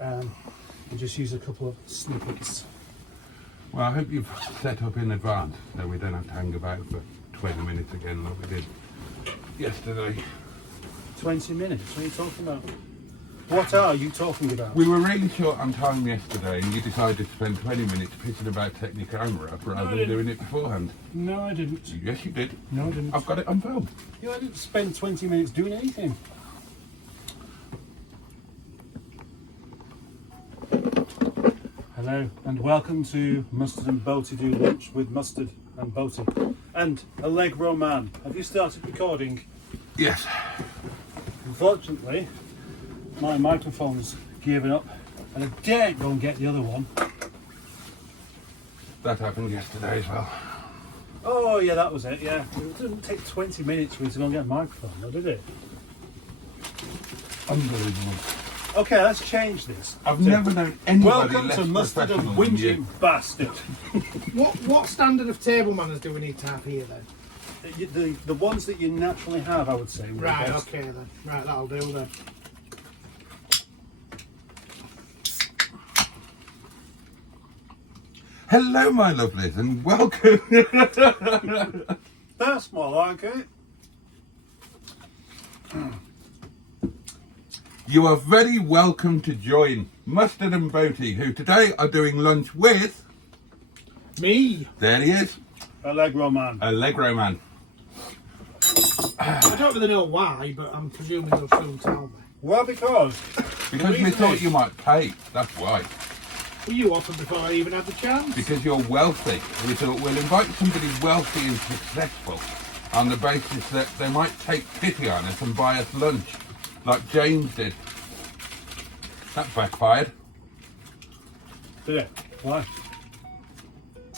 and just use a couple of snippets. Well, I hope you've set up in advance so we don't have to hang about for 20 minutes again like we did yesterday. 20 minutes? What are you talking about? What are you talking about? We were really short on time yesterday and you decided to spend 20 minutes pissing about setting your camera up rather than doing it beforehand. No, I didn't. Yes, you did. No, I didn't. I've got it on film. Yeah, I didn't spend 20 minutes doing anything. Hello, and welcome to Mustard and Boaty Do Lunch with Mustard and Boaty. And Allegroman. Have you started recording? Yes. Unfortunately, my microphone's given up and I daren't go and get the other one. That happened yesterday as well. Oh yeah, that was it, yeah. It didn't take 20 minutes for me to go and get a microphone, though, did it? Unbelievable. Okay, let's change this. I've never known anybody Welcome less to Mustard and professional than Whinging you. Bastard. What standard of table manners do we need to have here then? The ones that you naturally have, I would say. Were Right, the best. okay then. Right, that'll do then. Hello, my lovelies, and welcome. That's more like it. You are very welcome to join Mustard and Boaty, who today are doing lunch with... Me? There he is, Allegroman. Allegroman. I don't really know why, but I'm presuming they'll soon tell me. Well, because Because we reason thought is- you might pay, that's why. Well, you offered before I even had the chance. Because you're wealthy. We thought we'll invite somebody wealthy and successful on the basis that they might take pity on us and buy us lunch, like James did. That backfired. did it? Why?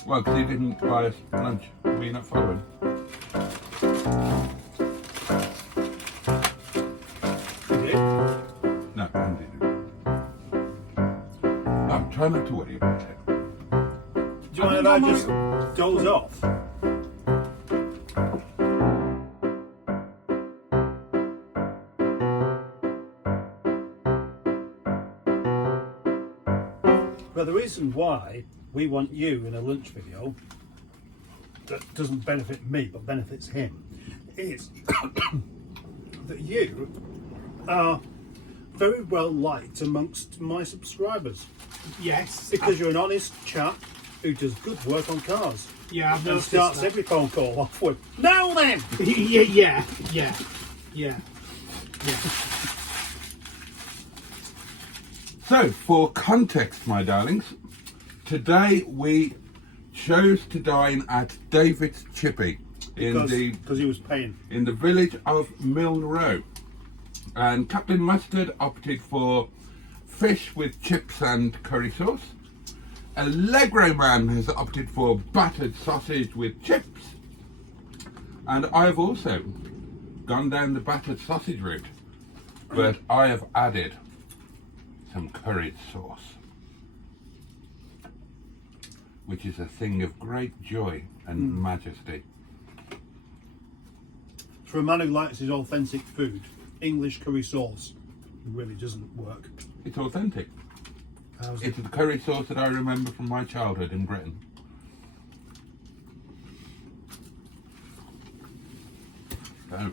Well, because he didn't buy us lunch. Were you not following? Did it? No, I didn't. I'm trying not to worry about it. Do you mind if I just doze off? Well, the reason why we want you in a lunch video that doesn't benefit me but benefits him is that you are very well liked amongst my subscribers Yes. because you're an honest chap who does good work on cars Yeah, I've and noticed starts that. every phone call off with "Now then!" yeah. So, for context, my darlings, today we chose to dine at David's Chippy because in he was paying. the village of Milne Row. And Captain Mustard opted for fish with chips and curry sauce. Allegroman has opted for battered sausage with chips. And I've also gone down the battered sausage route, but I have added some curried sauce, which is a thing of great joy and majesty. For a man who likes his authentic food, English curry sauce really doesn't work. It's authentic. How's it? It's the curry sauce that I remember from my childhood in Britain. So,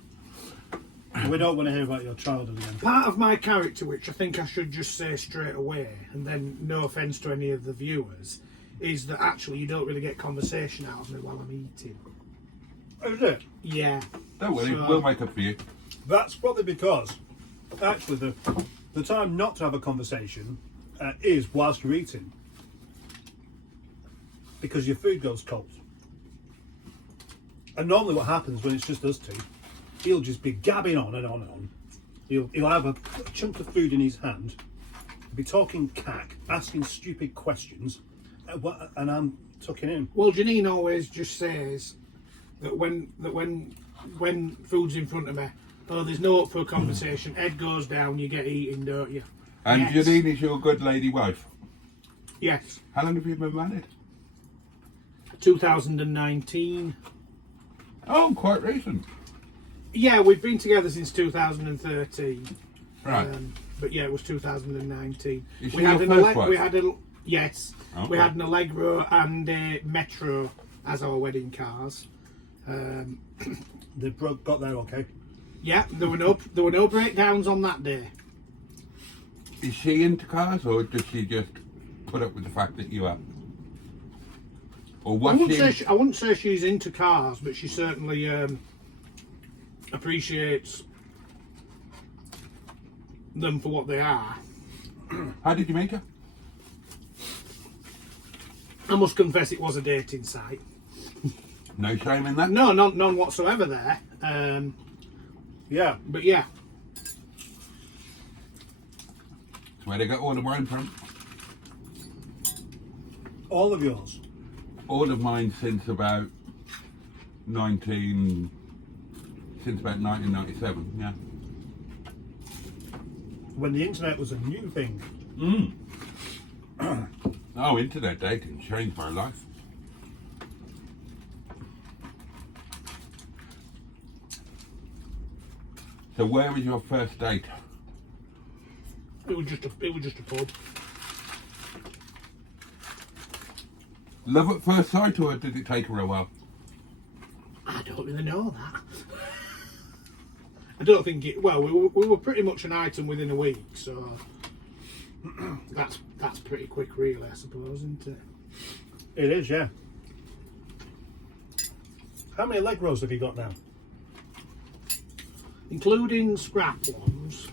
We don't want to hear about your childhood again. Part of my character, which I think I should just say straight away, and then no offence to any of the viewers, is that actually you don't really get conversation out of me while I'm eating. Is it? Yeah. don't worry, So- we'll make up for you. That's probably because actually the time not to have a conversation is whilst you're eating, because your food goes cold. And normally what happens when it's just us two, he'll just be gabbing on and on and on. He'll have a chunk of food in his hand, be talking cack, asking stupid questions, and I'm tucking in. Well, Janine always just says that when food's in front of me, oh, there's no hope for a conversation. Head goes down, you get eaten, don't you? And Yes. Janine is your good lady wife. Yes. How long have you been married? 2019. Oh, quite recent. Yeah, we've been together since 2013. Right. but yeah, it was 2019. Is she We had your an first wife? we had a yes, Okay. we had an Allegro and a Metro as our wedding cars. They got there okay. Yeah, there were no breakdowns on that day. Is she into cars, or does she just put up with the fact that you are? Or was I wouldn't say she's into cars, but she certainly appreciates them for what they are. How did you meet her? I must confess, it was a dating site. No shame in that. No, none whatsoever there. Yeah. But yeah, Where they got all the mine from? All of yours. All of mine since about 1997. Yeah. When the internet was a new thing. Oh, internet dating changed my life. So where was your first date? it was just a pub. Love at first sight, or did it take her a while? I don't really know that. I don't think it. Well, we were pretty much an item within a week, so that's pretty quick, really, I suppose, isn't it? It is, yeah. How many Allegros have you got now? Including scrap ones,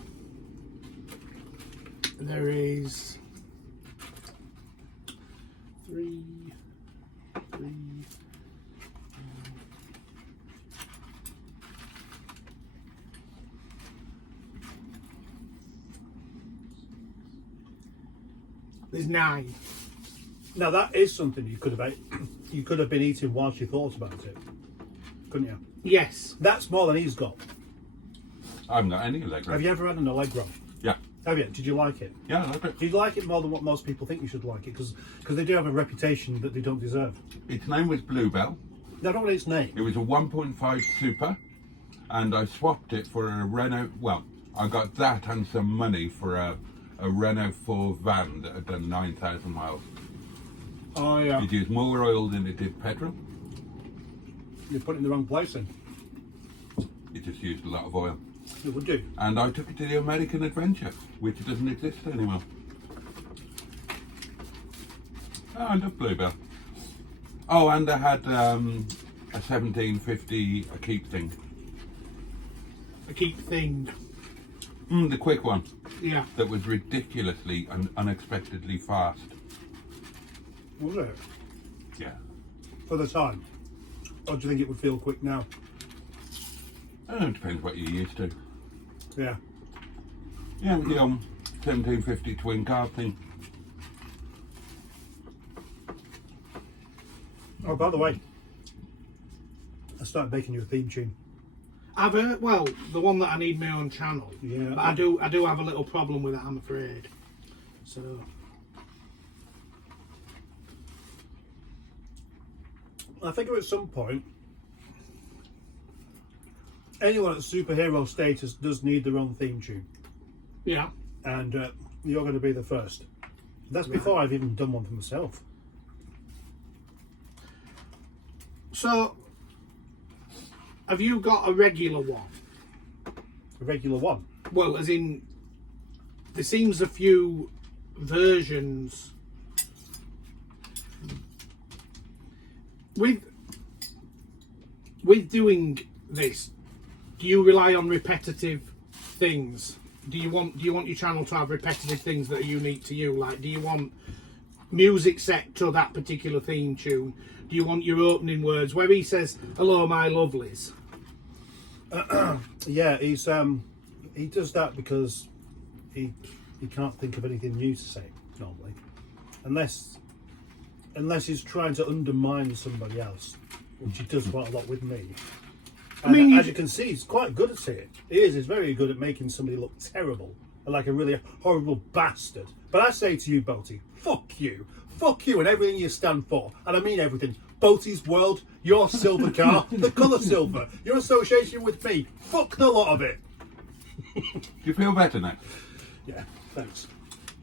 there is three. There's 9. Now that is something you could have been eating whilst you thought about it, couldn't you? Yes. That's more than he's got. I haven't got any Allegro. Have you ever had an Allegro? Yeah. Have you? Did you like it? Yeah, I like it. Do you like it more than what most people think you should like it? Because they do have a reputation that they don't deserve. Its name was Bluebell. I don't know its name. It was a 1.5 Super, and I swapped it for a Renault. Well, I got that and some money for a Renault 4 van that had done 9,000 miles. Oh yeah. It used more oil than it did petrol. You're putting it in the wrong place then. It just used a lot of oil. It would do. And I took it to the American Adventure, which doesn't exist anymore. Oh, I love Bluebell. Oh, and I had a 1750 a keep thing. A keep thing. The quick one. Yeah. That was ridiculously and unexpectedly fast. Was it? Yeah. For the time? Or do you think it would feel quick now? It depends what you're used to. Yeah. Yeah, with the 1750 twin carb thing. Oh, by the way, I started making you a theme tune. I've heard, well, the one that I need my own channel. Yeah. But I do have a little problem with it, I'm afraid. So I think at some point, anyone at superhero status does need their own theme tune. yeah. And you're going to be the first. That's before I've even done one for myself. So have you got a regular one? A regular one. Well, as in, there seems a few versions with doing this. Do you rely on repetitive things? Do you want your channel to have repetitive things that are unique to you? Like, do you want music set to that particular theme tune? Do you want your opening words where he says "Hello, my lovelies"? Yeah, he does that because he can't think of anything new to say normally, unless he's trying to undermine somebody else, which he does quite a lot with me. I mean, as you can see, he's quite good at it. He is. He's very good at making somebody look terrible, like a really horrible bastard. But I say to you, Boaty, fuck you, and everything you stand for, and I mean everything. Boaty's world, your silver car, the colour silver, your association with me, fuck the lot of it. Do you feel better now? Yeah, thanks.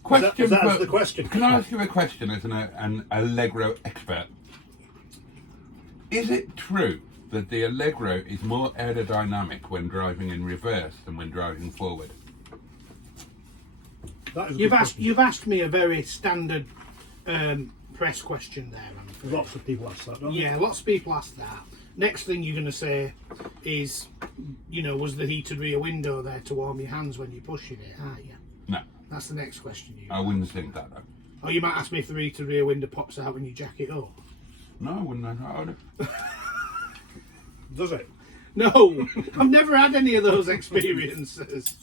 Question Does that answer for- the question? Can I ask you a question as an Allegro expert? Is it true that the Allegro is more aerodynamic when driving in reverse than when driving forward? That is a You've good asked question. you've asked me a very standard press question there. I'm afraid. Lots of people ask that, don't they? Yeah, lots of people ask that. Next thing you're going to say is, you know, was the heated rear window there to warm your hands when you're pushing it, aren't you? No, That's the next question you I wouldn't think that though. Or you might ask me if the heated rear window pops out when you jack it up. No, I wouldn't. I would. Does it? No, I've never had any of those experiences.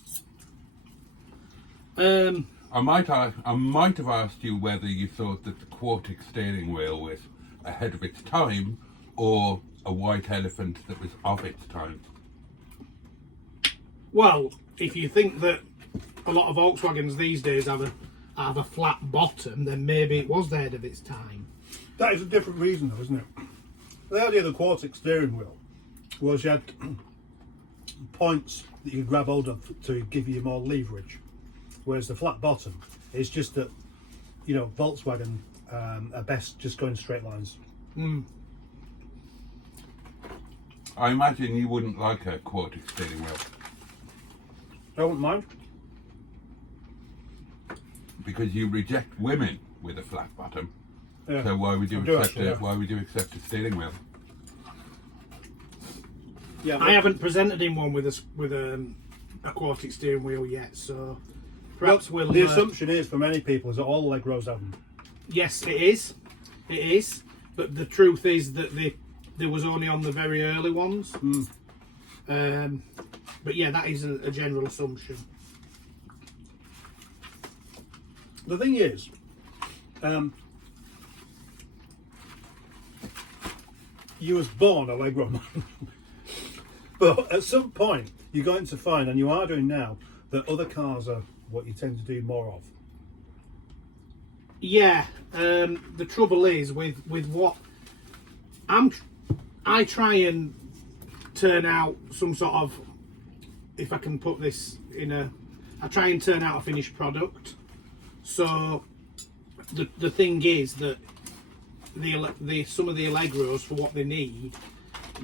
I might have asked you whether you thought that the Quartic steering wheel was ahead of its time or a white elephant that was of its time. Well, if you think that a lot of Volkswagens these days have a flat bottom, then maybe it was ahead of its time. That is a different reason, though, isn't it? The idea of the Quartic steering wheel was you had points that you could grab hold of to give you more leverage, whereas the flat bottom is just that, you know, Volkswagen are best just going straight lines. I imagine you wouldn't like a Quartic steering wheel I wouldn't mind. because you reject women with a flat bottom. Yeah. So why would you I do accept actually, it? yeah. Why would you accept a steering wheel? Yeah, I haven't presented him one with a Quartic steering wheel yet, so perhaps we'll. The assumption is for many people is that all Allegros have them. Yes, it is. It is. But the truth is that there was only on the very early ones. But yeah, that is a general assumption. The thing is, you was born Allegroman, but at some point you're going to find, and you are doing now, that other cars are what you tend to do more of. Yeah, the trouble is with what I try and turn out some sort of, if I can put this in I try and turn out a finished product. So the thing is that the some of the Allegros, for what they need,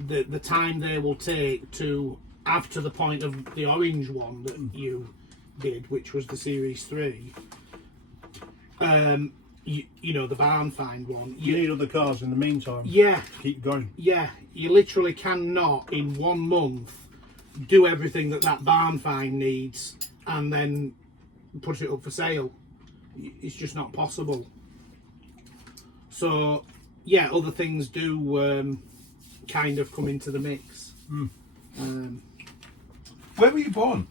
the time they will take to have to the point of the orange one that you did, which was the Series 3. You know, the barn find one. You need other cars in the meantime. Yeah, To keep going. yeah. You literally cannot in 1 month do everything that barn find needs and then put it up for sale. It's just not possible. So, yeah, other things do kind of come into the mix. Where were you born?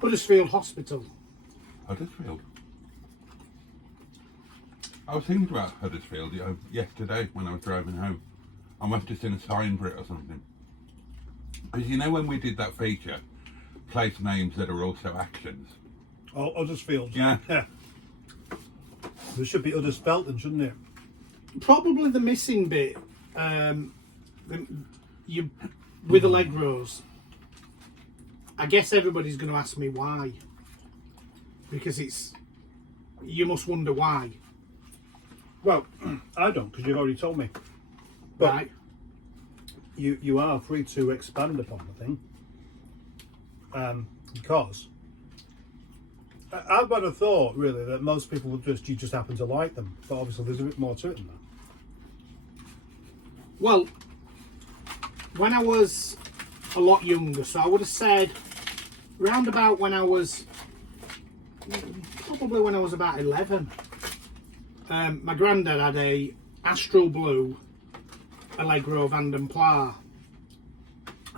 Huddersfield Hospital. Huddersfield. I was thinking about Huddersfield yesterday when I was driving home. I must have seen a sign for it or something. Because you know when we did that feature, place names that are also actions. Oh, Huddersfield. Yeah. Yeah. There should be Huddersfield, shouldn't it? Probably the missing bit, with Allegros. I guess everybody's going to ask me why. Because you must wonder why. Well, I don't, because you've already told me. But Right? you are free to expand upon the thing. Because I've got a thought, really, that most people would you just happen to like them. But obviously there's a bit more to it than that. Well, when I was a lot younger, so I would have said round about when I was, probably when I was about 11, my granddad had a Astral Blue Allegro Van Pla,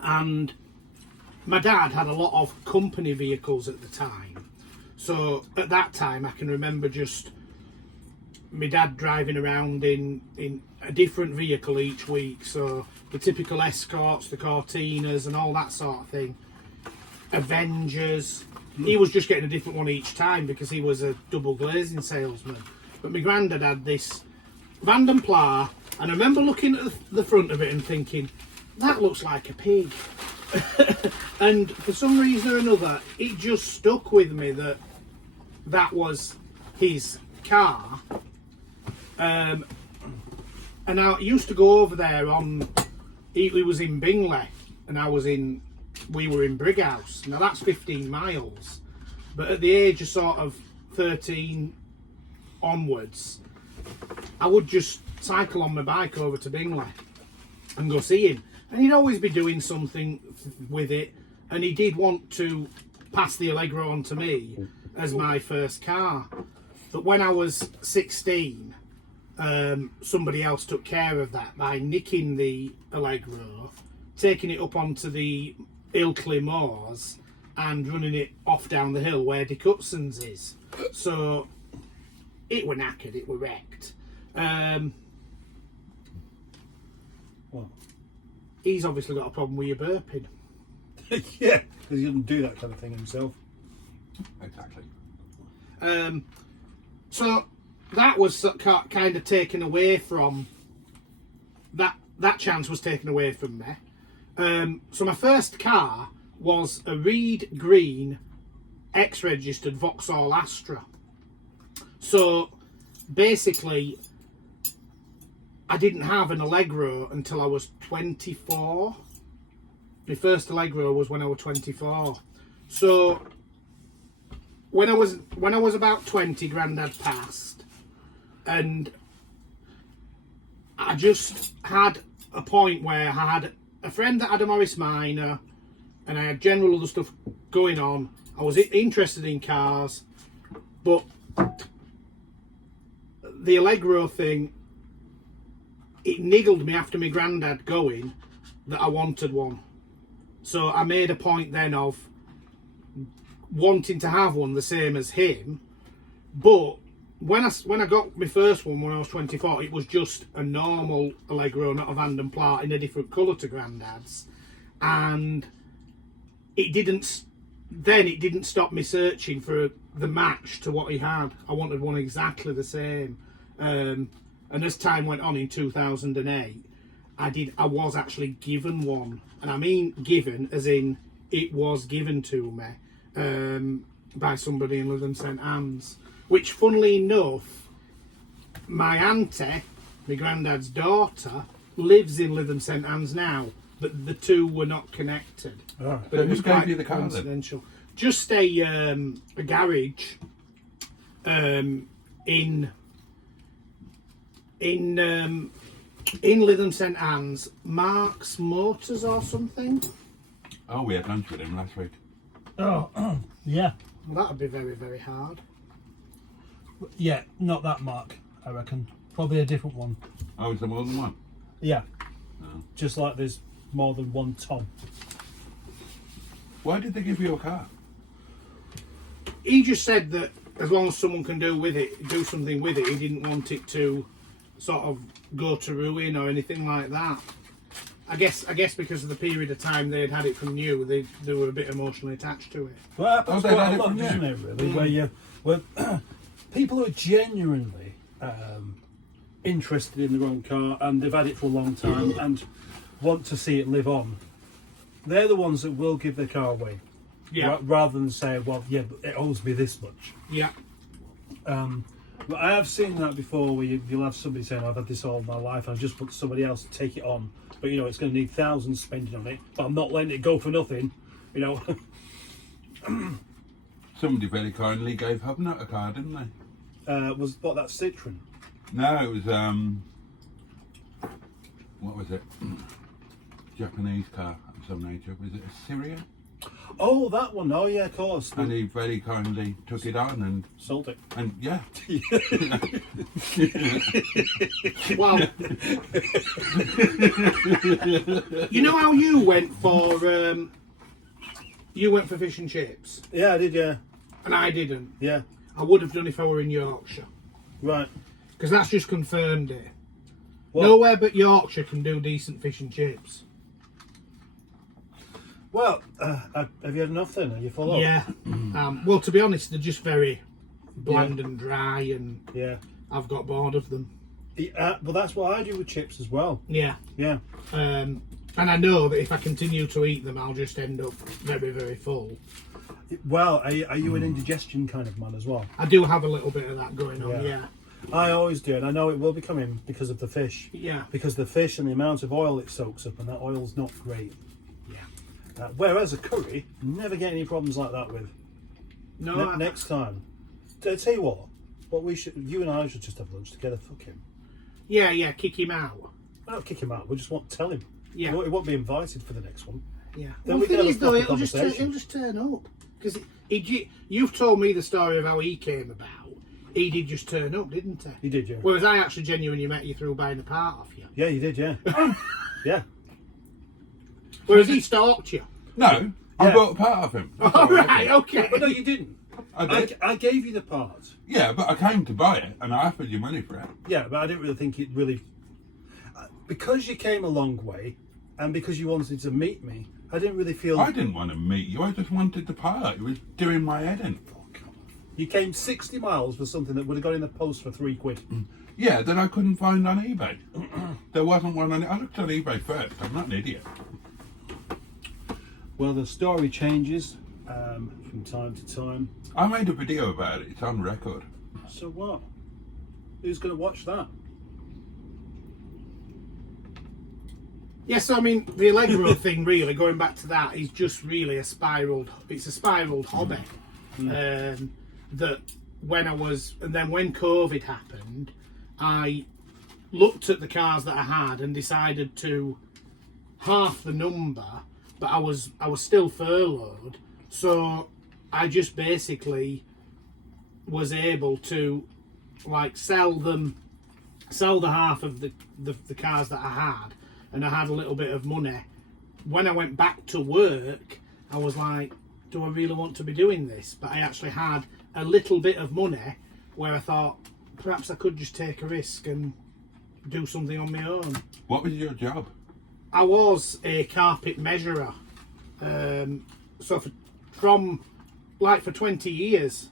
and my dad had a lot of company vehicles at the time. So at that time I can remember just my dad driving around in a different vehicle each week, so the typical Escorts, the Cortinas and all that sort of thing, Avengers. He was just getting a different one each time because he was a double glazing salesman. But my granddad had this Van Pla, and I remember looking at the front of it and thinking, that looks like a pig. And for some reason or another, it just stuck with me that that was his car. And I used to go over there on. He was in Bingley, and we were in Brighouse. Now that's 15 miles, but at the age of sort of 13 onwards, I would just cycle on my bike over to Bingley and go see him. And he'd always be doing something with it, and he did want to pass the Allegro on to me as my first car. But when I was 16, somebody else took care of that by nicking the Allegro, taking it up onto the Ilkley Moors and running it off down the hill where Dick Hudson's is. So it were knackered, it were wrecked. Well, he's obviously got a problem with your burping. yeah, because he doesn't do that kind of thing himself. Exactly. So that was kind of taken away from that chance was taken away from me. So my first car was a Reed Green X-registered Vauxhall Astra. So basically, I didn't have an Allegro until I was 24. My first Allegro was when I was 24. So when I was about 20, Grandad passed, and I just had a point where I had a friend that had a Morris Minor, and I had general other stuff going on. I was interested in cars, but the Allegro thing, it niggled me after my granddad going that I wanted one. So I made a point then of wanting to have one the same as him. But when I got my first one when I was 24, it was just a normal Allegro, not a Van Plat, in a different colour to Grandad's. And it didn't stop me searching for the match to what he had. I wanted one exactly the same. And as time went on in 2008, I was actually given one. And I mean given as in it was given to me by somebody in Lytham St Anne's. Which, funnily enough, my auntie, my granddad's daughter, lives in Lytham St Anne's now, but the two were not connected. Oh. But So it was who gave quite you the car then? coincidental. Just a garage in Lytham St Anne's, Mark's Motors or something. Oh, we had lunch with him last week. Oh, yeah. Well, that would be very, very hard. Yeah, not that Mark, I reckon. Probably a different one. Oh, is there more than one? Yeah. Oh. Just like there's more than one Tom. Why did they give you a car? He just said that as long as someone can do something with it, he didn't want it to sort of go to ruin or anything like that. I guess because of the period of time they'd had it from new, they were a bit emotionally attached to it. Well, that happens they've quite had a it lot, from doesn't there. it, really? Where people are genuinely interested in their own car and they've had it for a long time and want to see it live on. They're the ones that will give their car away. Yeah. Rather than say, well, yeah, but it owes me this much. Yeah. But I have seen that before where you'll have somebody saying, I've had this all my life and I just want somebody else to take it on. But, you know, it's going to need thousands spending on it, but I'm not letting it go for nothing, you know. Somebody very kindly gave Hubnut a car, didn't they? Was what, that Citroen? No, it was what was it? Japanese car of some nature. Was it a Syria? Oh, that one. Oh, yeah, of course. And he very kindly took it on Sold it. and yeah. Well, you know how you went for fish and chips, Yeah, I did, yeah. and I didn't. Yeah. I would have done if I were in Yorkshire, Right. because that's just confirmed it. What? Nowhere but Yorkshire can do decent fish and chips. Well, have you had enough then? Are you full up? Yeah. Well, to be honest, they're just very bland and dry, and Yeah. I've got bored of them. Well, that's what I do with chips as well. Yeah. Yeah. And I know that if I continue to eat them, I'll just end up very, very full. Well, are you an indigestion kind of man as well? I do have a little bit of that going on, yeah. I always do, and I know it will be coming because of the fish. Yeah. Because the fish and the amount of oil it soaks up, and that oil's not great. Yeah. Whereas a curry, never get any problems like that with. No. Next time, I tell you what you and I should just have lunch together. Fuck him. Yeah, kick him out. Well, not kick him out. We just want to tell him. Yeah. He won't be invited for the next one. Yeah. Then Well, we the can thing have is, a though, proper he'll just turn up. Because you've told me the story of how he came about. He did just turn up, didn't he? He did, yeah. Whereas I actually genuinely met you through buying a part off you. Yeah, you did, yeah. Yeah. Whereas he stalked you. No, I Yeah. bought a part of him. That's All all I right, did. okay. But no, you didn't. I did. I gave you the part. Yeah, but I came to buy it and I offered you money for it. Yeah, but I didn't really think it really... Because you came a long way, and because you wanted to meet me, I didn't really feel... I didn't want to meet you, I just wanted the part. It was doing my head in. You came 60 miles for something that would have got in the post for £3. Yeah, that I couldn't find on eBay. There wasn't one on... I looked on eBay first, I'm not an idiot. Well, the story changes from time to time. I made a video about it, it's on record. So what? Who's going to watch that? Yes, so I mean, the Allegro thing, really, going back to that, is just really it's a spiraled hobby. That when when COVID happened, I looked at the cars that I had and decided to half the number, but I was still furloughed, so I just basically was able to like sell the half of the cars that I had, and I had a little bit of money. When I went back to work, I was like, do I really want to be doing this? But I actually had a little bit of money where I thought perhaps I could just take a risk and do something on my own. What was your job? I was a carpet measurer. So for 20 years,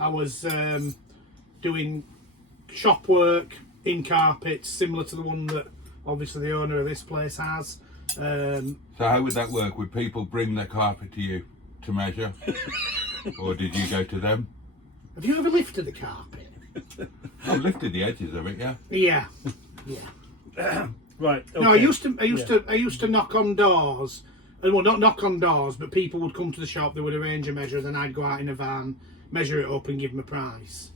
I was doing shop work in carpets, similar to the one that obviously the owner of this place has. So how would that work? Would people bring their carpet to you to measure? Or did you go to them? Have you ever lifted a carpet? I lifted the edges of it, yeah. Yeah. Right. Okay. No, I used to knock on doors. Well, not knock on doors, but people would come to the shop, they would arrange a measure, then I'd go out in a van, measure it up and give them a price.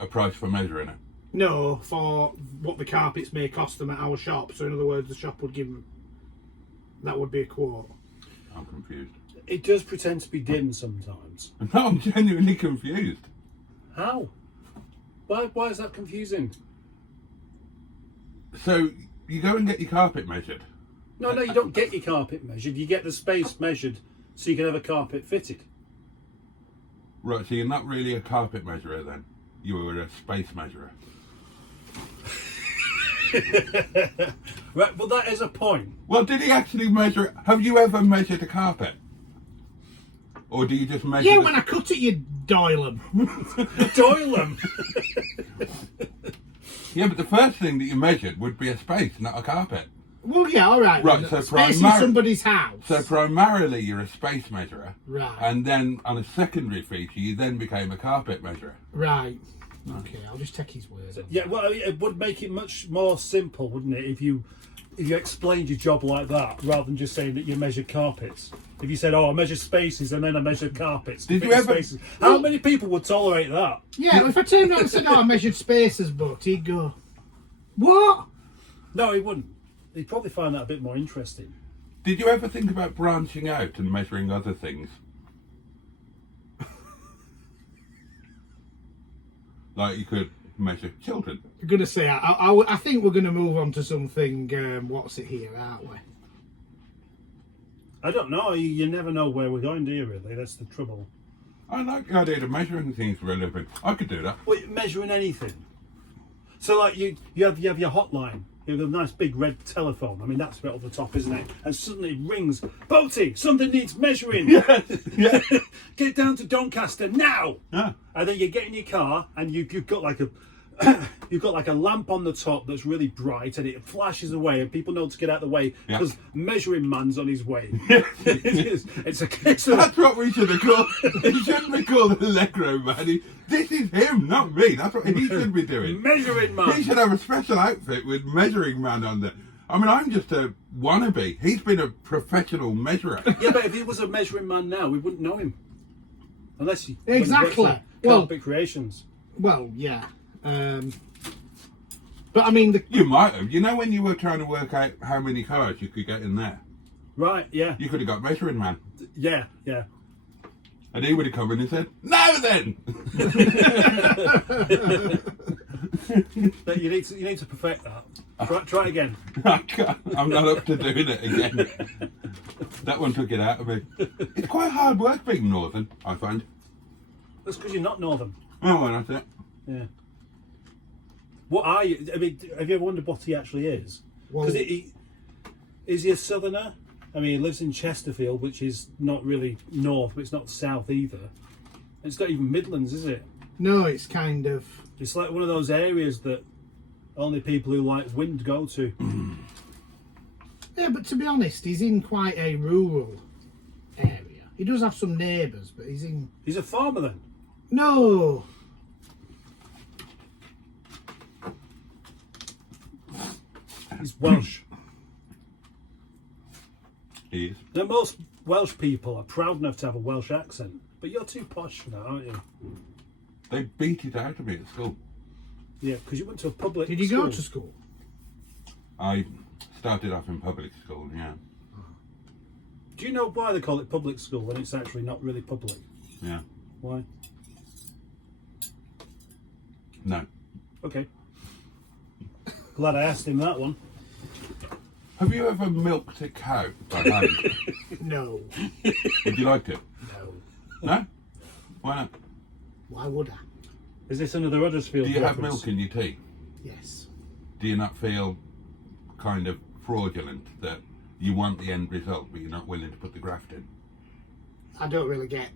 A price for measuring it? No, for what the carpets may cost them at our shop. So in other words, the shop would give them, that would be a quote. I'm confused. It does pretend to be dim sometimes. No, I'm genuinely confused. How? Why is that confusing? So you go and get your carpet measured? No, you don't get your carpet measured. You get the space measured so you can have a carpet fitted. Right, so you're not really a carpet measurer then? You were a space measurer. Right, well that is a point. Well, did he actually measure it? Have you ever measured a carpet? Or do you just measure Yeah, the... when I cut it, you doil them. Doil them. Yeah, but the first thing that you measured would be a space, not a carpet. Well, yeah, all right. Right, so space in somebody's house. So primarily you're a space measurer. Right. And then on a secondary feature, you then became a carpet measurer. Right. Okay, I'll just take his word. Yeah, well, it would make it much more simple, wouldn't it, if you explained your job like that, rather than just saying that you measured carpets. If you said, "Oh, I measured spaces and then I measured carpets," Did you ever? Spaces. How many people would tolerate that? Yeah, if I turned around and said, "Oh, I measured spaces," but he'd go, "What?" No, he wouldn't. He'd probably find that a bit more interesting. Did you ever think about branching out and measuring other things? Like you could measure children. I'm gonna say, I think we're gonna move on to something. What's it here, aren't we? I don't know. You never know where we're going, do you? Really, that's the trouble. I like the idea of measuring things for a living. I could do that. Well, you're measuring anything. So, like you have your hotline. You have a nice big red telephone. I mean, that's a bit over the top, isn't it? And suddenly it rings. Boaty, something needs measuring. Yeah. Get down to Doncaster now. Yeah. And then you get in your car and you've got like a you've got like a lamp on the top that's really bright and it flashes away and people know to get out of the way because measuring man's on his way. It's a case of... That's what we should have called. He shouldn't be called Allegro man. This is him, not me. That's what he should be doing. Measuring man. He should have a special outfit with measuring man on there. I mean, I'm just a wannabe. He's been a professional measurer. Yeah, but if he was a measuring man now, we wouldn't know him. Unless he... Exactly. Carpet Creations. Well, yeah. But I mean... You might have. You know when you were trying to work out how many cars you could get in there? Right, yeah. You could have got measuring man. Yeah, yeah. And he would have come in and said, "No then!" But you need to perfect that. Try again. I'm not up to doing it again. That one took it out of me. It's quite hard work being northern, I find. That's because you're not northern. Oh, well, that's it. Yeah. What are you? I mean, have you ever wondered what he actually is? Because is he a southerner? I mean, he lives in Chesterfield, which is not really north, but it's not south either. It's not even Midlands, is it? No, it's kind of... It's like one of those areas that only people who like wind go to. Yeah, but to be honest, he's in quite a rural area. He does have some neighbours, but he's in... He's a farmer then? No! He's Welsh. He is. Now, most Welsh people are proud enough to have a Welsh accent, but you're too posh for that, aren't you? They beat it out of me at school. Yeah, because you went to a public Did you school. go to school? I started off in public school, yeah. Do you know why they call it public school when it's actually not really public? Yeah. Why? No. Okay. Glad I asked him that one. Have you ever milked a cow by hand? No. Would you like to? No. No? Why not? Why would I? Is this another Huddersfield Do you have reference? milk in your tea? Yes. Do you not feel kind of fraudulent that you want the end result but you're not willing to put the graft in? I don't really get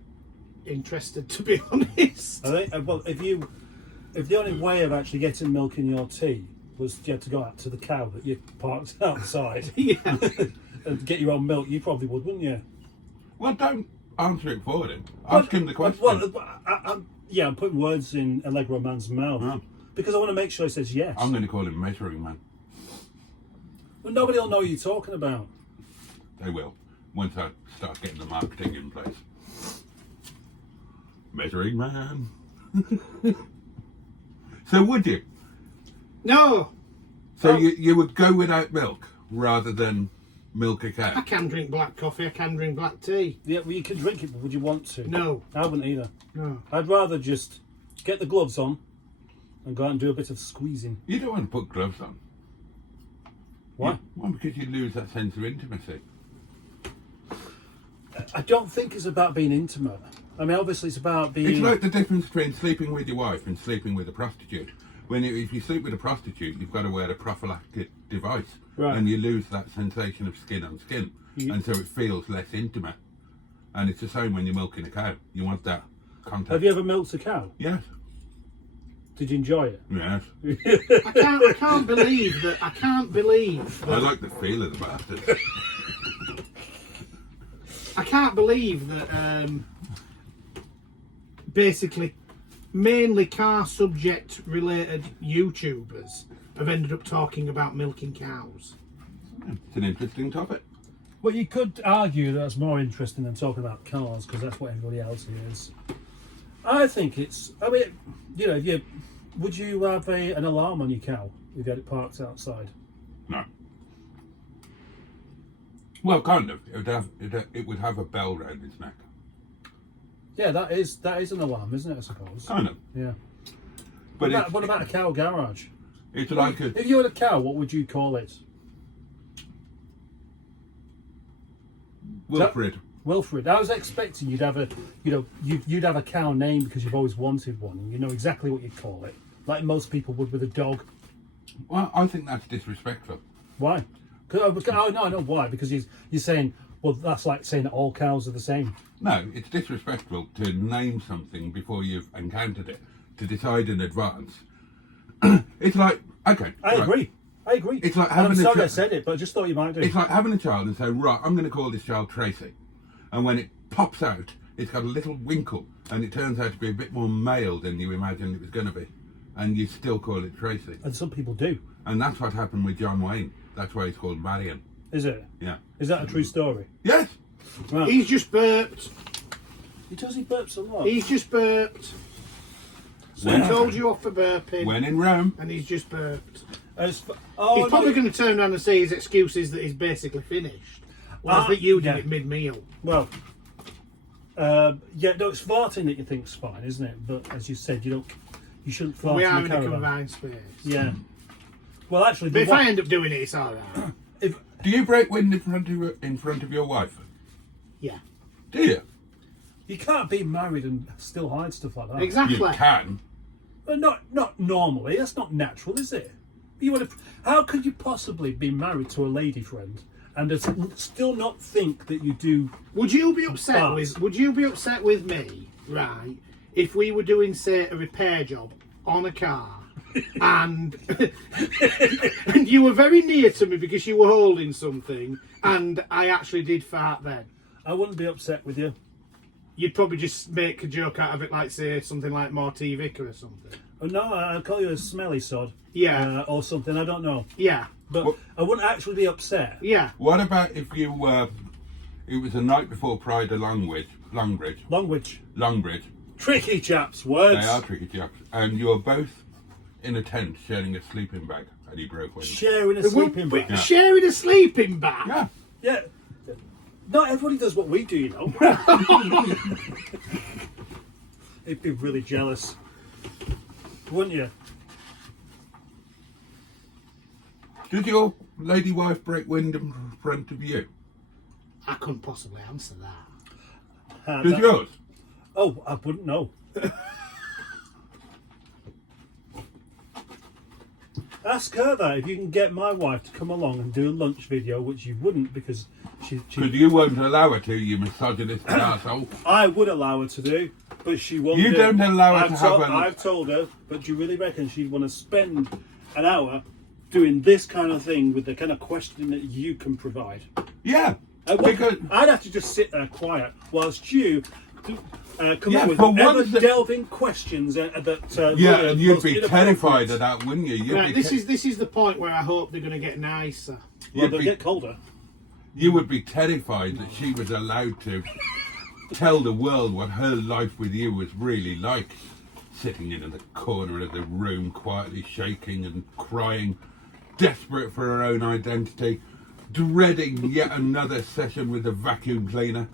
interested, to be honest. I think, well, if the only way of actually getting milk in your tea was you had to go out to the cow that you parked outside Yeah. and get your own milk, you probably would, wouldn't you? Well, don't answer it for him. Ask him the question. Well, I'm putting words in Allegroman's mouth Oh. because I want to make sure he says yes. I'm going to call him measuring man. Well, nobody will know what you're talking about. They will, once I start getting the marketing in place. Measuring man. So would you? No. So you would go without milk rather than milk a I cow? can drink black coffee, I can drink black tea. Yeah, well, you can drink it, but would you want to? No. I wouldn't either. No. I'd rather just get the gloves on and go out and do a bit of squeezing. You don't want to put gloves on. Why? Well, because you lose that sense of intimacy. I don't think it's about being intimate. I mean, obviously, it's about being. It's like the difference between sleeping with your wife and sleeping with a prostitute. If you sleep with a prostitute, you've got to wear a prophylactic device, Right. and you lose that sensation of skin on skin, and so it feels less intimate. And it's the same when you're milking a cow. You want that contact. Have you ever milked a cow? Yes. Did you enjoy it? Yes. I can't believe that. I can't believe I that. like the feel of the bastard. I can't believe that. Basically, mainly car subject related YouTubers have ended up talking about milking cows. It's an interesting topic. Well, you could argue that's more interesting than talking about cars because that's what everybody else is. I think it's. I mean, if you would you have an alarm on your cow if you had it parked outside? No. Well, kind of. It would have a bell round its neck. Yeah, that is an alarm, isn't it? I suppose. Kind of. Yeah. But What about a cow garage? it's like a. If you had a cow, what would you call it? Wilfred. Wilfred. I was expecting you'd have you'd have a cow name because you've always wanted one, and you know exactly what you'd call it, like most people would with a dog. Well, I think that's disrespectful. Why? No, I know why. Because you're saying, well, that's like saying that all cows are the same. No, it's disrespectful to name something before you've encountered it, to decide in advance It's like, okay. I right. agree. I agree. It's like And I'm having a sorry I child. said it, but I just thought you might do. It's like having a child and say, right, I'm going to call this child Tracy. And when it pops out, it's got a little winkle and it turns out to be a bit more male than you imagined it was going to be. And you still call it Tracy. And some people do. And that's what happened with John Wayne. That's why he's called Marion. Is it? Yeah. Is that a true story? Yes. Right. He's just burped. He does, he burps a lot. He's just burped. So he told you off for burping. When in Rome. And he's just burped. He's He's probably going to turn around and say his excuse is that he's basically finished. Whereas that you did it mid-meal. Well, yeah, no, it's farting that you think's fine, isn't it? But as you said, you shouldn't fart We in are the in a caravan. confined space. Yeah. Well, actually, But if I end up doing it, it's alright. Do you break wind in front of your wife? Yeah. Do you? You can't be married and still hide stuff like that. Exactly. You can. But not normally. That's not natural, is it? How could you possibly be married to a lady friend and still not think that you do? Would you be upset But- with me, right, if we were doing, say, a repair job on a car and and you were very near to me because you were holding something and I actually did fart then? I wouldn't be upset with you. You'd probably just make a joke out of it, like, say, something like Morty Vicar or something. Oh, no, I'd call you a smelly sod. Yeah. Or something, I don't know. Yeah. But Well- I wouldn't actually be upset. Yeah. What about if you it was the night before Pride of Longbridge. Tricky chaps, words. They are tricky chaps. And you're both in a tent sharing a sleeping bag and you broke wind. Sharing a sleeping bag. Sharing a sleeping bag? Yeah. Yeah. Not everybody does what we do, you know. You'd be really jealous, wouldn't you? Did your lady wife break wind in front of you? I couldn't possibly answer that. Did yours? Oh, I wouldn't know. Ask her that if you can get my wife to come along and do a lunch video, which you wouldn't because she Because you won't allow her to, you misogynistic arsehole. I would allow her to do, but she won't. You do. don't allow her to have I've told her, but do you really reckon she'd want to spend an hour doing this kind of thing with the kind of question that you can provide? Yeah. Because I'd have to just sit there quiet whilst you come Yeah, up with for once ever that- delving questions that Yeah, really and you'd most be inappropriate. terrified of that, wouldn't you? You'd Right, be this is the point where I hope they're going to get nicer. Well, you'd they'll be- get colder. You would be terrified that she was allowed to tell the world what her life with you was really like. Sitting in the corner of the room, quietly shaking and crying, desperate for her own identity, dreading yet another session with the vacuum cleaner.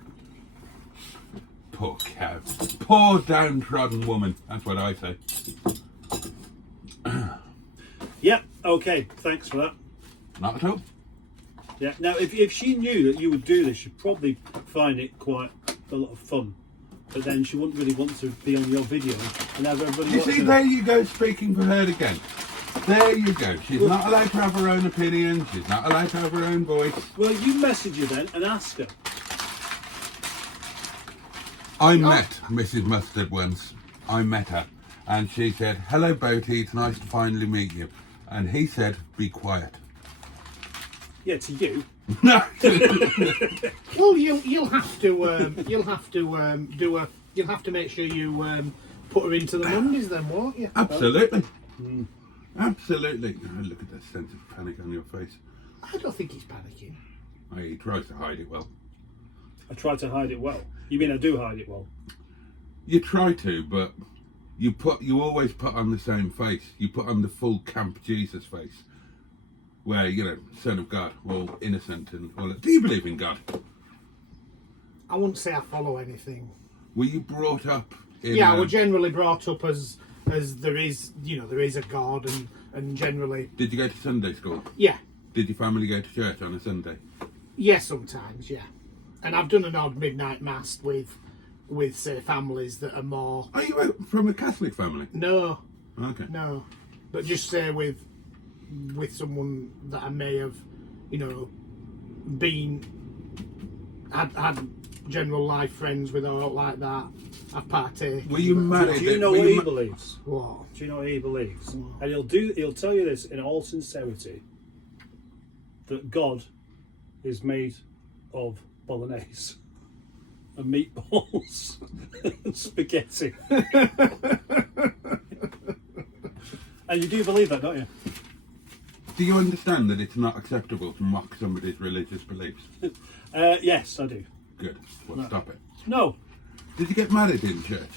Poor cow. Poor downtrodden woman. That's what I say. Yeah, okay, thanks for that. Not at all. Yeah. Now, if she knew that you would do this, she'd probably find it quite a lot of fun. But then she wouldn't really want to be on your video and have everybody You watching see, it. there you go, speaking for her again. There you go. She's not allowed to have her own opinion. She's not allowed to have her own voice. Well, you message her then and ask her. I met Mrs. Mustard once. I met her. And she said, "Hello, Boaty. It's nice to finally meet you." And he said, "Be quiet." Yeah, to you. No. Well, you'll have to make sure you put her into the Mondays then, won't you? Absolutely. Absolutely. Oh, look at that sense of panic on your face. I don't think he's panicking. Oh, he tries to hide it well. I try to hide it well. You mean I do hide it well? You try to, but you always put on the same face. You put on the full Camp Jesus face. Where, Son of God, all innocent and all that. Do you believe in God? I wouldn't say I follow anything. Were you brought up in... Yeah, we're generally brought up as there is a God and generally... Did you go to Sunday school? Yeah. Did your family go to church on a Sunday? Yeah, sometimes, yeah. And I've done an odd midnight mass with say, families that are more... Are you from a Catholic family? No, Okay. no. But just say with someone that I may have, been... had general life friends with or like that. I've partaken. Were you married? Do you know were what you he ma- believes? What? Do you know what he believes? What? And he'll tell you this in all sincerity, that God is made of bolognese and meatballs and spaghetti. And you do believe that, don't you? Do you understand that it's not acceptable to mock somebody's religious beliefs? Yes, I do. Good. Well, No. stop it. No. Did you get married in church?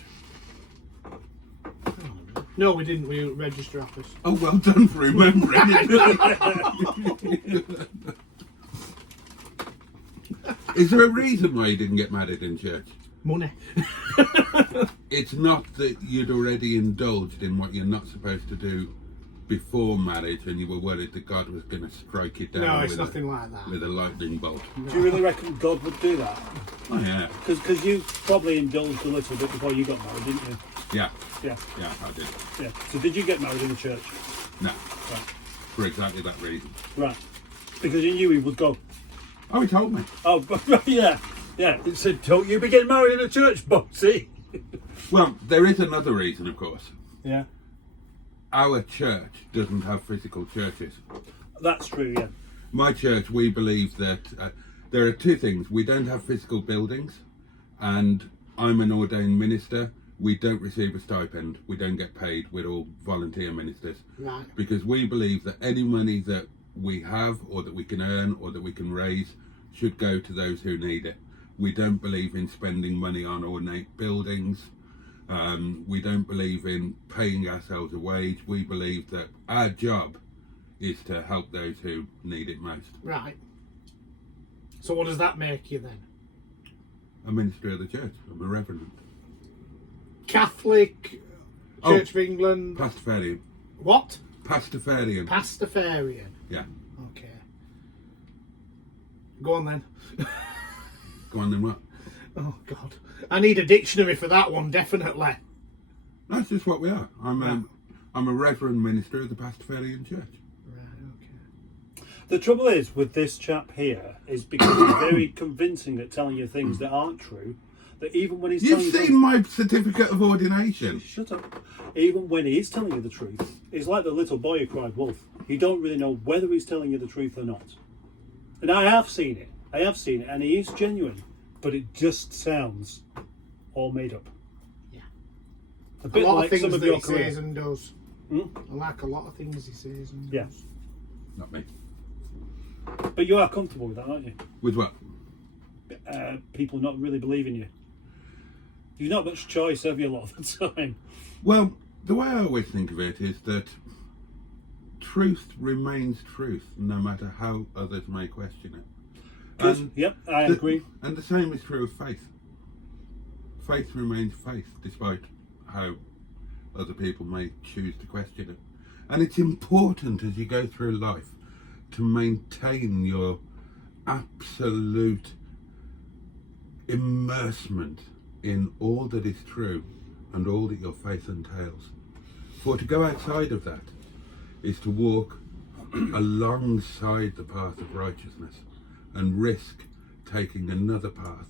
No, we didn't. We register office. Oh, well done for remembering. Is there a reason why you didn't get married in church? Money. It's not that you'd already indulged in what you're not supposed to do before marriage and you were worried that God was going to strike you down No, it's with, nothing like that. with a lightning bolt. Do you really reckon God would do that? Oh, yeah. Because you probably indulged a little bit before you got married, didn't you? Yeah. Yeah. Yeah, I did. Yeah. So did you get married in the church? No. Right. For exactly that reason. Right. Because you knew he would go. Oh, he told me. Oh, yeah. Yeah. It said, don't you be getting married in a church, Boaty. Well, there is another reason, of course. Yeah. Our church doesn't have physical churches. That's true, yeah. My church, we believe that there are two things. We don't have physical buildings, and I'm an ordained minister. We don't receive a stipend. We don't get paid. We're all volunteer ministers. Right. Because we believe that any money that we have or that we can earn or that we can raise should go to those who need it. We don't believe in spending money on ornate buildings. We don't believe in paying ourselves a wage. We believe that our job is to help those who need it most. Right. So what does that make you then? A minister of the church. I'm a reverend. Catholic, Oh. Church of England. Pastafarian. What? Pastafarian. Pastafarian. Yeah. Okay. Go on then. Go on then, what? Oh God, I need a dictionary for that one, definitely. That's just what we are. I'm a reverend minister of the Pastafarian church. Right. Okay. The trouble is with this chap here is because he's very convincing at telling you things that aren't true. That even when he's You've telling you seen my certificate of ordination. shut up. Even when he is telling you the truth, it's like the little boy who cried wolf. You don't really know whether he's telling you the truth or not. And I have seen it. And he is genuine, but it just sounds all made up. Yeah. A A bit lot like of things some of that your he career. says and does. Hmm? I like a lot of things he says and Yeah. does. Not me. But you are comfortable with that, aren't you? With what? People not really believing you. You've not much choice, have you, a lot of the time? Well, the way I always think of it is that truth remains truth, no matter how others may question it. Good. Yep, I agree. And the same is true of faith. Faith remains faith, despite how other people may choose to question it. And it's important as you go through life to maintain your absolute immersement in all that is true and all that your faith entails. For to go outside of that is to walk alongside the path of righteousness and risk taking another path.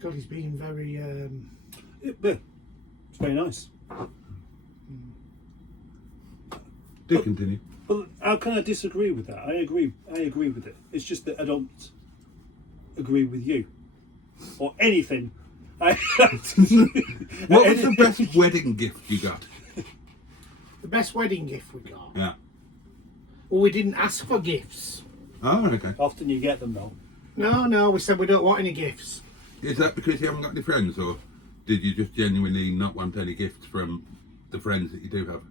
God, he's being very. Yeah, it's very nice. Do continue. Well, how can I disagree with that? I agree with it. It's just that I don't agree with you. Or anything. What was the best wedding gift you got? The best wedding gift we got. Yeah. Well, we didn't ask for gifts. Oh, okay. Often you get them though. No, we said we don't want any gifts. Is that because you haven't got any friends, or did you just genuinely not want any gifts from the friends that you do have?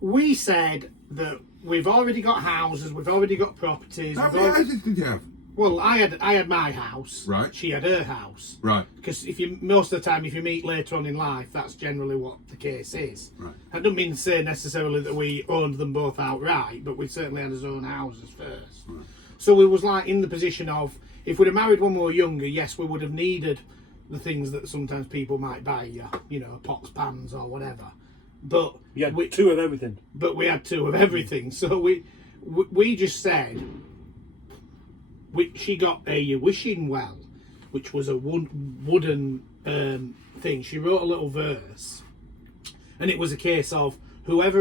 We said that we've already got houses, we've already got properties. How we've many already- houses did you have? Well, I had my house. Right. She had her house. Right. Because most of the time, if you meet later on in life, that's generally what the case is. Right. I don't mean to say necessarily that we owned them both outright, but we certainly had our own houses first. Right. So we was like in the position of, if we'd have married when we were younger, yes, we would have needed the things that sometimes people might buy you, pots, pans, or whatever. But You had two of everything. But we had two of everything. So we just said, she got a wishing well, which was a wooden thing. She wrote a little verse, and it was a case of whoever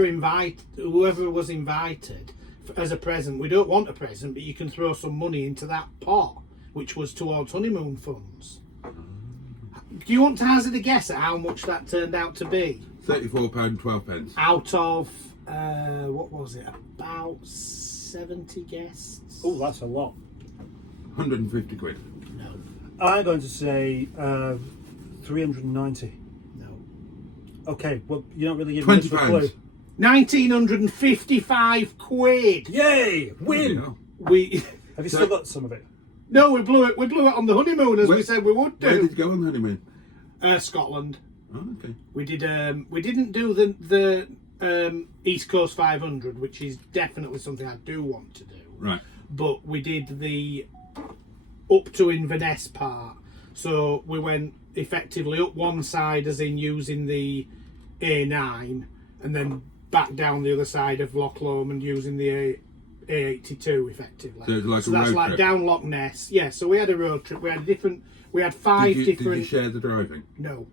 was invited as a present. We don't want a present, but you can throw some money into that pot, which was towards honeymoon funds. Do you want to hazard a guess at how much that turned out to be? £34.12. Out of what was it? About 70 guests. Oh, that's a lot. 150 quid. No. I'm going to say 390. No. Okay, well, you're not really giving much of a clue. £20. 1955 quid. Yay! Win! Yeah. We Have you still got some of it? no, we blew it. We blew it on the honeymoon as we said we would Where did do. you go on the honeymoon? Scotland. Oh, okay. We did. We didn't do the East Coast 500, which is definitely something I do want to do. Right. But we did the up to Inverness part. So we went effectively up one side, as in using the A9, and then back down the other side of Loch Lomond using the A82 effectively. So it's like a that's road like trip. down Loch Ness. Yeah, so we had a road trip. We had different. We had five Did you different. share the driving? No,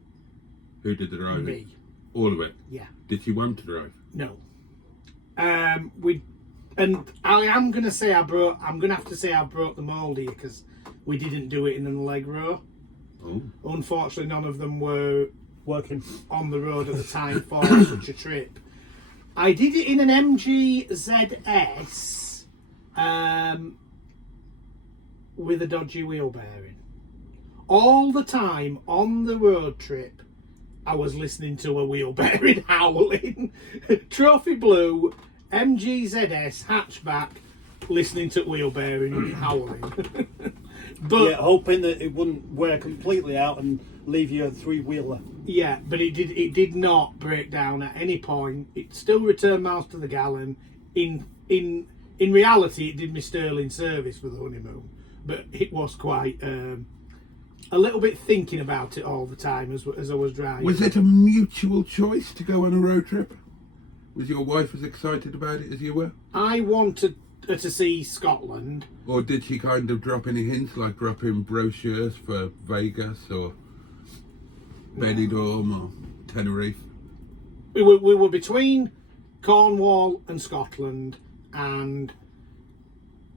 Who did the driving? me. All of it. Yeah, Did she want to drive? no. And I'm gonna say I'm gonna have to say I broke the mould here because we didn't do it in an Allegro. Oh. Unfortunately, none of them were Working. on the road at the time for such a trip. I did it in an MG ZS with a dodgy wheel bearing. All the time on the road trip, I was listening to a wheel bearing howling. Trophy blue, MG ZS hatchback, listening to wheel bearing howling. But Yeah, hoping that it wouldn't wear completely out and leave you a three-wheeler. yeah, but it did not break down at any point. It still returned miles to the gallon. In reality, it did me sterling service for the honeymoon, but it was quite a little bit thinking about it all the time as I was driving. Was it a mutual choice to go on a road trip? Was your wife as excited about it as you were? I wanted her to see Scotland. Or did she kind of drop any hints, like drop in brochures for Vegas or Benidorm or Tenerife? We were between Cornwall and Scotland, and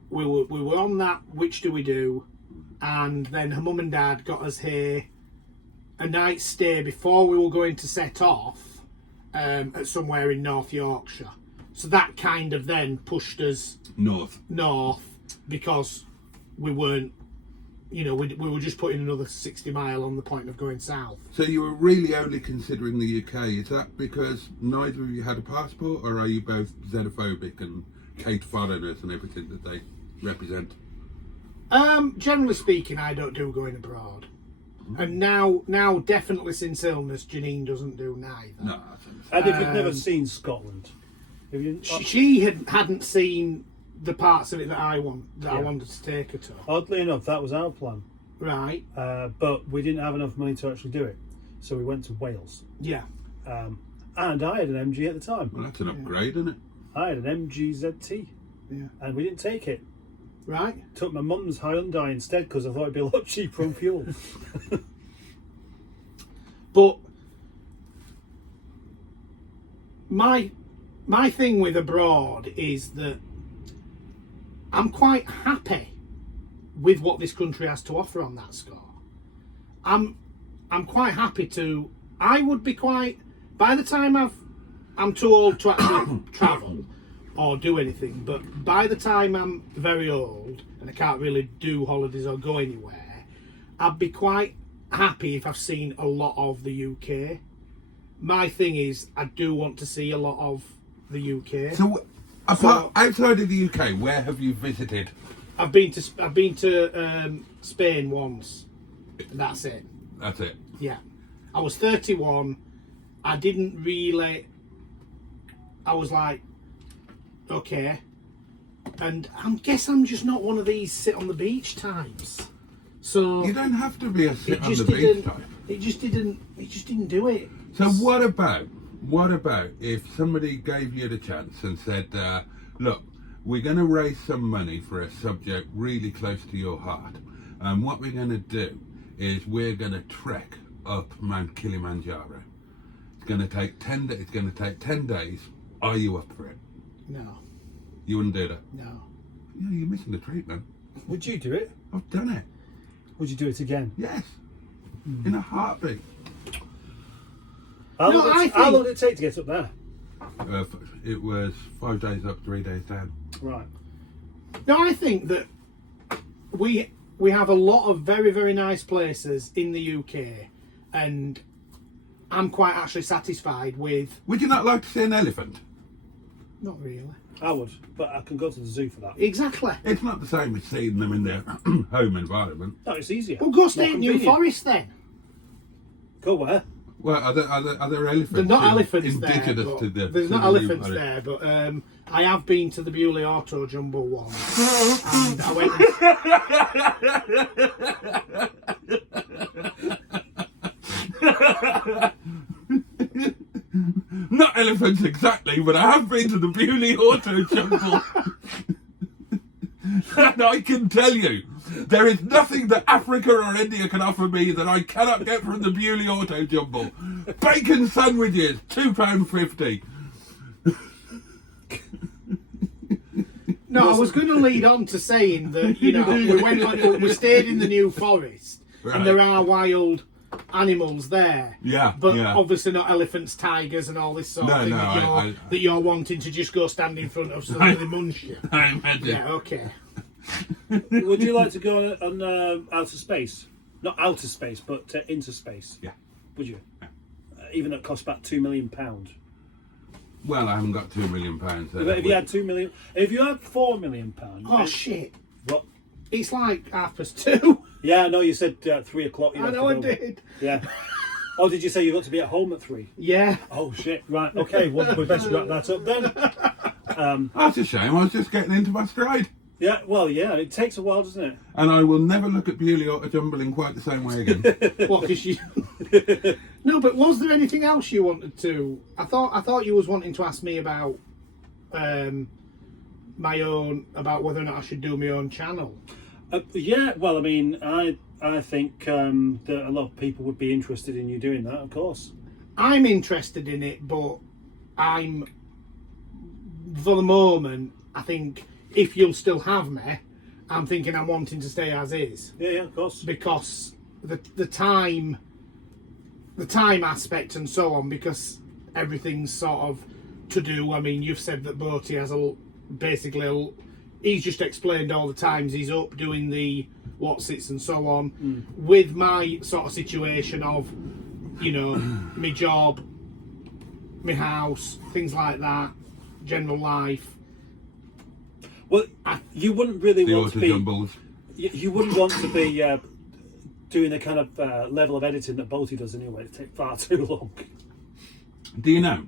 we were on that. Which do we do? And then her mum and dad got us here a night's stay before we were going to set off at somewhere in North Yorkshire. So that kind of then pushed us North. because we weren't, we were just putting another 60 mile on the point of going south. So you were really only considering the UK. Is that because neither of you had a passport, or are you both xenophobic and hate foreigners and everything that they represent? Generally speaking, I don't do going abroad. And now definitely since illness, Janine doesn't do neither. No. And if you've never seen Scotland, if you, She hadn't seen the parts of it that I wanted to take her to. oddly enough, that was our plan. Right. But we didn't have enough money to actually do it. So we went to Wales. Yeah. And I had an MG at the time. Well, that's an upgrade, isn't it? I had an MG ZT. Yeah. And we didn't take it. Right. Took my mum's Hyundai instead because I thought it'd be a lot cheaper on fuel. But my thing with abroad is that I'm quite happy with what this country has to offer on that score. I'm quite happy to. I would be quite. By the time I'm too old to actually travel or do anything, but by the time I'm very old and I can't really do holidays or go anywhere, I'd be quite happy if I've seen a lot of the UK. My thing is, I do want to see a lot of the UK. So, outside of the UK, where have you visited? I've been to Spain once. And that's it. That's it. Yeah, I was 31. I didn't really. I was like, okay, and I guess I'm just not one of these sit on the beach types. So You don't have to be a sit it on the just beach didn't. type. It just didn't do it. So what about if somebody gave you the chance and said, look, we're going to raise some money for a subject really close to your heart. And what we're going to do is we're going to trek up Mount Kilimanjaro. It's going to take 10 days. It's going to take 10 days. Are you up for it? No. You wouldn't do that? No. Yeah, you're missing the treat, man. Would you do it? I've done it. Would you do it again? Yes. In a heartbeat. How No, long did it take to get up there? It was 5 days up, 3 days down. Right. No, I think that we have a lot of very, very nice places in the UK, and I'm quite actually satisfied with. Would you not like to see an elephant? Not really. I would, but I can go to the zoo for that. Exactly. It's not the same as seeing them in their home environment. No, it's easier. Well, go stay More in New convenient. Forest then. Go where? Well, are there elephants? There's not elephants indigenous there. But to the, there's to not the New elephants Forest? there, but I have been to the Bewley Auto Jumbo once, and I went. Not elephants exactly, but I have been to the Bewley Auto Jumble. And I can tell you, there is nothing that Africa or India can offer me that I cannot get from the Bewley Auto Jumble. Bacon sandwiches, £2.50. No, I was going to lead on to saying that we stayed in the New Forest, Right. and there are wild animals there. Yeah, but yeah. obviously not elephants, tigers, and all this sort of thing that you're wanting to just go stand in front of so that they munch you. I imagine. Yeah, okay. Would you like to go on outer space? Not outer space, but into space. Yeah. Would you? Even though it costs about £2 million. Well, I haven't got £2 million. If you had £2 million, if you had £4 million, Oh shit! what? It's like 2:30. Yeah, I know you said 3 o'clock. I know I did. Yeah. Oh, did you say you got to be at home at 3? Yeah. Oh shit! Right. Okay. Well, we best wrap that up then. That's a shame. I was just getting into my stride. Yeah. Well, yeah. It takes a while, doesn't it? And I will never look at Bewley Auto Jumble in quite the same way again. What? Because you. No, but was there anything else you wanted to? I thought you was wanting to ask me about my own, about whether or not I should do my own channel. Yeah. Well, I mean, I think that a lot of people would be interested in you doing that. Of course. I'm interested in it, but for the moment, I think if you'll still have me, I'm thinking I'm wanting to stay as is. Yeah. Yeah. Of course. Because the time aspect and so on, because everything's sort of to do. I mean, you've said that Boaty has he's just explained all the times he's up doing the whatsits and so on. With my sort of situation of, my job, my house, things like that, general life. Well, you wouldn't really The want to Auto be. Jumbles. You wouldn't want to be doing the kind of level of editing that Boaty does anyway. It takes far too long. Do you know,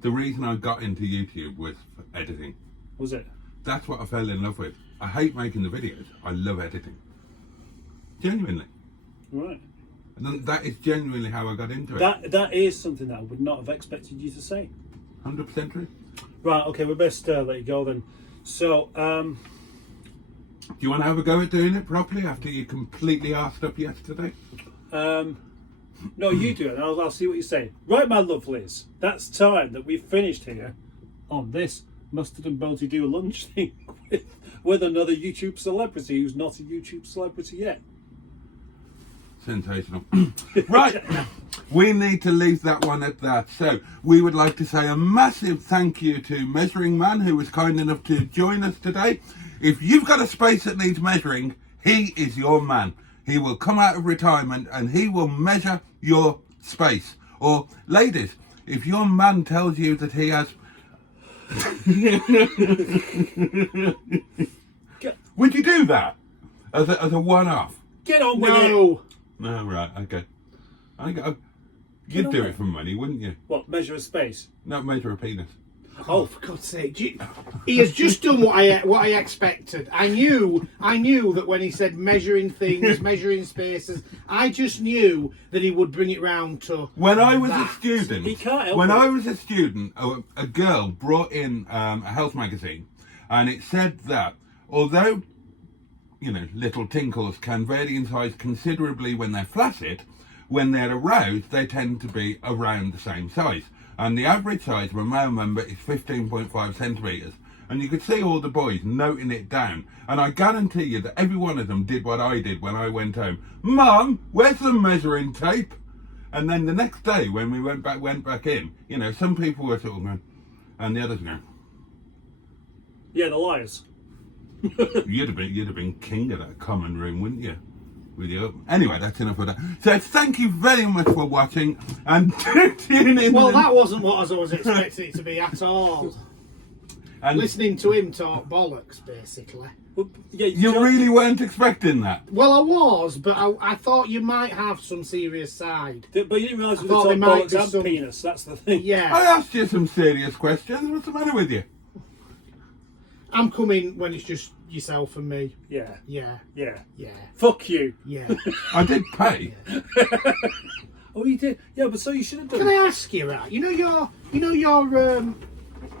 the reason I got into YouTube was for editing. Was it? That's what I fell in love with. I hate making the videos. I love editing. Genuinely. Right. And that is genuinely how I got into it. That is something that I would not have expected you to say. 100% true. Right. Okay. We best let you go then. So. Do you want to have a go at doing it properly after you completely arsed up yesterday? No, you do it. And I'll see what you say. Right, my lovelies. That's time that we've finished here on this Mustard and Boaty do a lunch thing with another YouTube celebrity who's not a YouTube celebrity yet. Sensational. Right, we need to leave that one at that. So we would like to say a massive thank you to Measuring Man, who was kind enough to join us today. If you've got a space that needs measuring, he is your man. He will come out of retirement and he will measure your space. Or ladies, if your man tells you that he has... Would you do that as a one-off? Get on with it. No. No, right, okay. You'd do it for money, wouldn't you? What, measure a space? Not measure a penis. Oh, for God's sake! He has just done what I expected. I knew that when he said measuring things, measuring spaces, I just knew that he would bring it round to. When I was that. a student, He can't help when it. I was a student, a girl brought in a health magazine, and it said that although, you know, little tinkles can vary in size considerably when they're flaccid, when they're aroused, they tend to be around the same size. And the average size of a male member is 15.5 centimetres. And you could see all the boys noting it down. And I guarantee you that every one of them did what I did when I went home. Mum, where's the measuring tape? And then the next day when we went back in, you know, some people were sort of going, and the others going, Yeah, the liars. you'd have been king of that common room, wouldn't you? With you. Anyway, that's enough of that. So thank you very much for watching and tune in. Well, that wasn't what I was expecting it to be at all. and Listening to him talk bollocks, basically. Well, yeah, you really weren't expecting that. Well, I was, but I thought you might have some serious side. But you didn't realise we thought were there talking might be bollocks and some- penis. That's the thing. Yeah. I asked you some serious questions. What's the matter with you? I'm coming when it's just yourself and me. Yeah. Yeah. Yeah. Yeah. Fuck you. Yeah. I did pay. Oh, you did. Yeah, but so you should have done. Can I ask you, right? You know your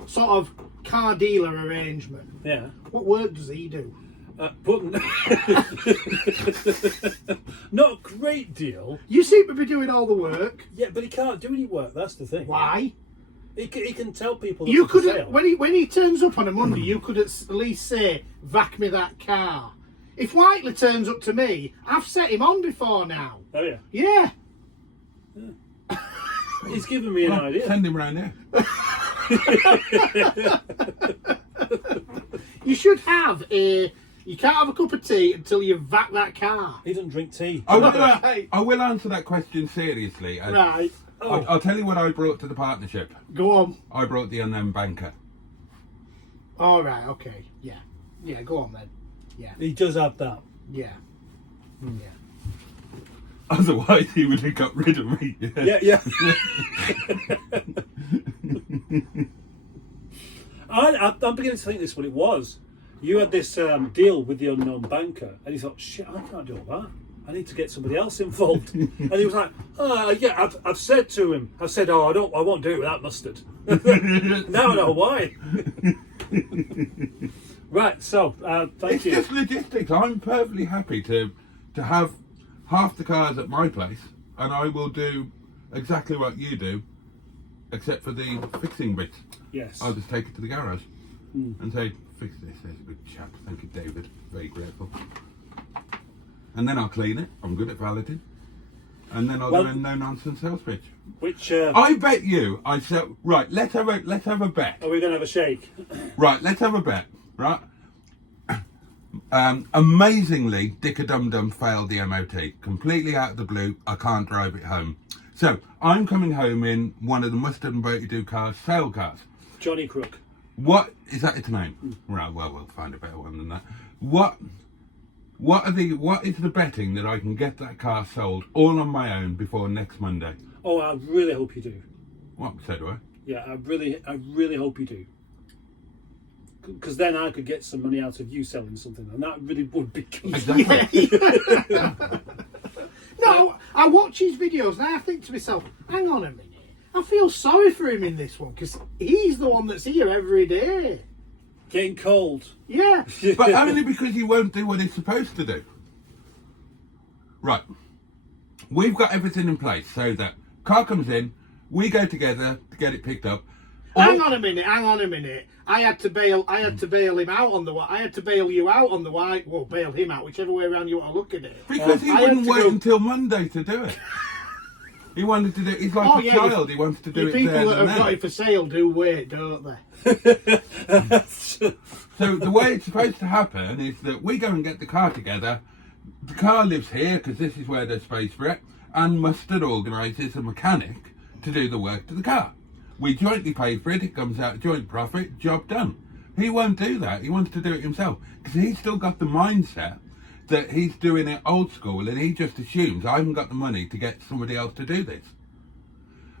sort of car dealer arrangement. Yeah. What work does he do? But not a great deal. You seem to be doing all the work. Yeah, but he can't do any work. That's the thing. Why? He can tell people. That You it's for could sale. when he turns up on a Monday, you could at least say, "Vac me that car." If Whiteley turns up to me, I've set him on before now. Oh yeah. Yeah. He's given me an Well, idea. send him round there. You should have a. You can't have a cup of tea until you vac that car. He doesn't drink tea. Right. I will answer that question seriously. And Right. I'll tell you what I brought to the partnership. Go on. I brought the unknown banker. All right. Okay. Yeah. Yeah. Go on then. Yeah. He does have that. Yeah. Yeah. Otherwise, he would have got rid of me. Yeah. I'm beginning to think this is what it was. You had this deal with the unknown banker, and he thought, "Shit, I can't do all that. I need to get somebody else involved." And he was like, "Yeah, I've said to him, oh, I won't do it without mustard." Now I know why. Right. So, thank It's you. just logistics. I'm perfectly happy to have half the cars at my place, and I will do exactly what you do, except for the fixing bits. Yes. I'll just take it to the garage and say, "Fix this." There's a good chap. Thank you, David. Very grateful. And then I'll clean it. I'm good at valeting. And then I'll do a no-nonsense sales pitch. Which I bet you. I said, right. Let's have a bet. are we going to have a shake? Right. Let's have a bet. Right. Amazingly, Dick-a-Dum-Dum failed the MOT. Completely out of the blue. I can't drive it home. So I'm coming home in one of the Mustard and Boaty Do cars, sale cars. Johnny Crook. What is that its name? Right, well, we'll find a better one than that. What is the betting that I can get that car sold all on my own before next Monday? Oh, I really hope you do. What, so do I? Yeah, I really hope you do. Because then I could get some money out of you selling something, and that really would be good. Exactly. No, I watch his videos and I think to myself, hang on a minute. I feel sorry for him in this one because he's the one that's here every day. Getting cold. Yeah. But only because he won't do what he's supposed to do. Right. We've got everything in place so that car comes in, we go together to get it picked up. Hang on a minute. I had to bail him out on the I had to bail you out on the white. Well, bail him out, whichever way around you want to look at it. Because he I had wouldn't to wait go- until Monday to do it. He wanted to do it. He's like a child. He wants to do The it people there that and have got then. it for sale do wait, don't they? So the way it's supposed to happen is that we go and get the car together. The car lives here because this is where there's space for it. And Mustard organises a mechanic to do the work to the car. We jointly pay for it. It comes out joint profit. Job done. He won't do that. He wants to do it himself because he's still got the mindset that he's doing it old school, and he just assumes I haven't got the money to get somebody else to do this.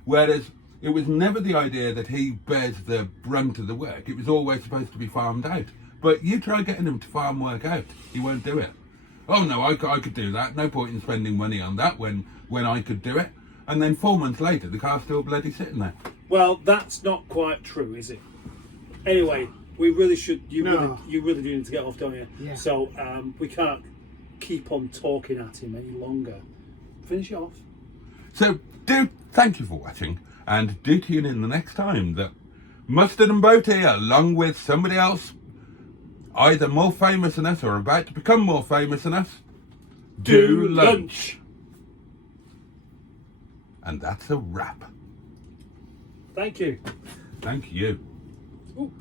Whereas it was never the idea that he bears the brunt of the work. It was always supposed to be farmed out. But you try getting him to farm work out, he won't do it. Oh no, I could do that. No point in spending money on that when I could do it. And then 4 months later, the car's still bloody sitting there. Well, that's not quite true, is it? Anyway, we really should. You No. really do need to get off, don't you? Yeah. So we can't keep on talking at him any longer. Finish it off. So thank you for watching, and do tune in the next time that Mustard and Boaty, along with somebody else, either more famous than us or about to become more famous than us, do lunch. And that's a wrap. Thank you. Thank you. Oop.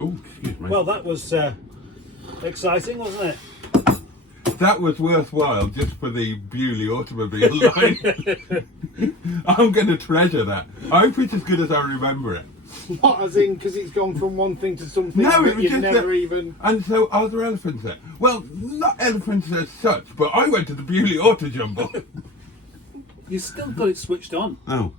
Oh, excuse me. Well, that was exciting, wasn't it? That was worthwhile just for the Bewley automobile line. I'm going to treasure that. I hope it's as good as I remember it. What, as in, because it's gone from one thing to something No, that it was you've just never that- even... And so, are there elephants there? Well, not elephants as such, but I went to the Bewley Auto Jumble. You still got it switched on. Oh.